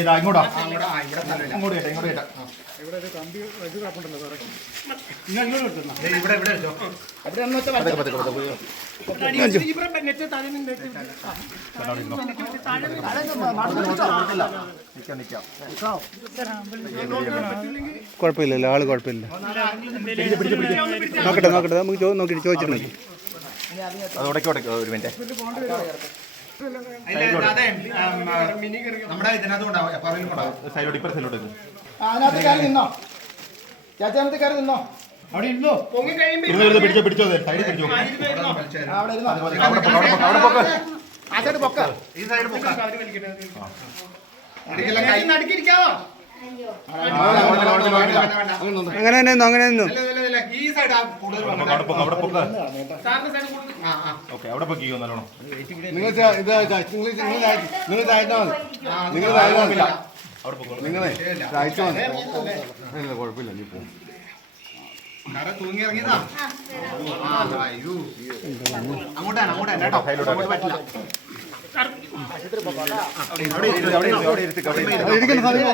ഏതാ ഇങ്ങോട്ടാ അങ്ങോട്ട് കേട്ടെ ഇങ്ങോട്ട് കേട്ടാ കുഴപ്പമില്ലല്ലോ, ആള് കുഴപ്പമില്ല. നോക്കട്ടെ നോക്കട്ടെ, നമുക്ക് നോക്കിയിട്ട് ചോദിച്ചിട്ട് നോക്കി. അത് ഉടക്കി ഒരു മിനിറ്റ്. നമ്മുടെ ഇതിനകത്ത് സൈലോട്ട് ഇപ്പഴ സൈലോട്ട് അതിനകത്ത് കയറി നിന്നോ, ചേച്ചി കയറി നിന്നോ, അവിടെ ഇരുന്നോ, പിടിച്ചോ പിടിച്ചോ സൈഡിൽ പിടിച്ചോ. അവിടെ ഇരുന്നോ, അവിടെ പൊക്ക ആ സൈഡ് പൊക്ക, ഈ സൈഡ് പൊക്ക. അങ്ങനെ തന്നെ അങ്ങനെ നിന്നു. ഈ സൈഡ് അവിടെ പൊക്ക. ഓക്കെ അവിടെ പൊക്കിയോ നല്ലോണം. നിങ്ങൾ താഴ്ത്താ മതി, നിങ്ങൾ താഴ്ത്താ മതി, നിങ്ങളെ താഴ്ത്താ മതി. ഇല്ല കുഴപ്പമില്ല, നീ പോകും. തൂങ്ങി ഇറങ്ങിയതാ. അങ്ങോട്ടാണ് അങ്ങോട്ടാണ് കേട്ടോ, അങ്ങോട്ട് പറ്റില്ല. ഇരിക്കുന്ന സമയം